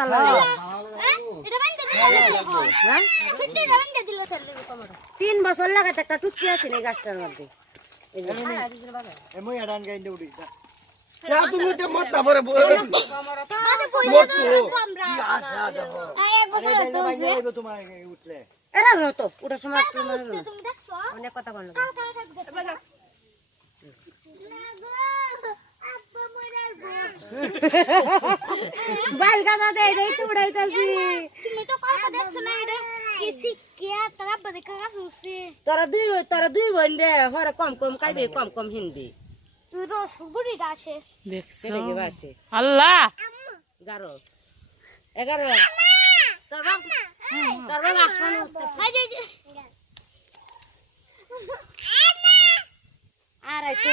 মাথা লাগে এটা বান্ধে দিলে হ্যাঁ ফিটে বান্ধে দিলে স্যার দেখো কোমর 3 বছর লাগাতে একটা টুকি আছে এই গাছটার মধ্যে এই যে এমই আডান গাইন্দে উড়ি না তুমি তো মত না পরে বাদে পয়সা দাও আমরা এক বছর আরে বাইন্দে আইবো তোমার উঠলে এরা হতো ওটা সময় একটু মনে হলো না। তুমি দেখছো অনেক কথা বললো কাল কাল কাল না গো আব্বা মরে বাইল গাদা দে এটাই তো উড়াইতাছি তুমি তো কাল দেখছো না এটা কি শিখিয়া তার আব্বা দেখা গেছে তোরা দুই বোন রে হরে কম কম খাইবে কম কম হিনবি তুই রস বুড়ি আসে সেটা কি বাসে আল্লাহ 11 তোর বাপ আসমান উঠতেছে আই যে আর আইতে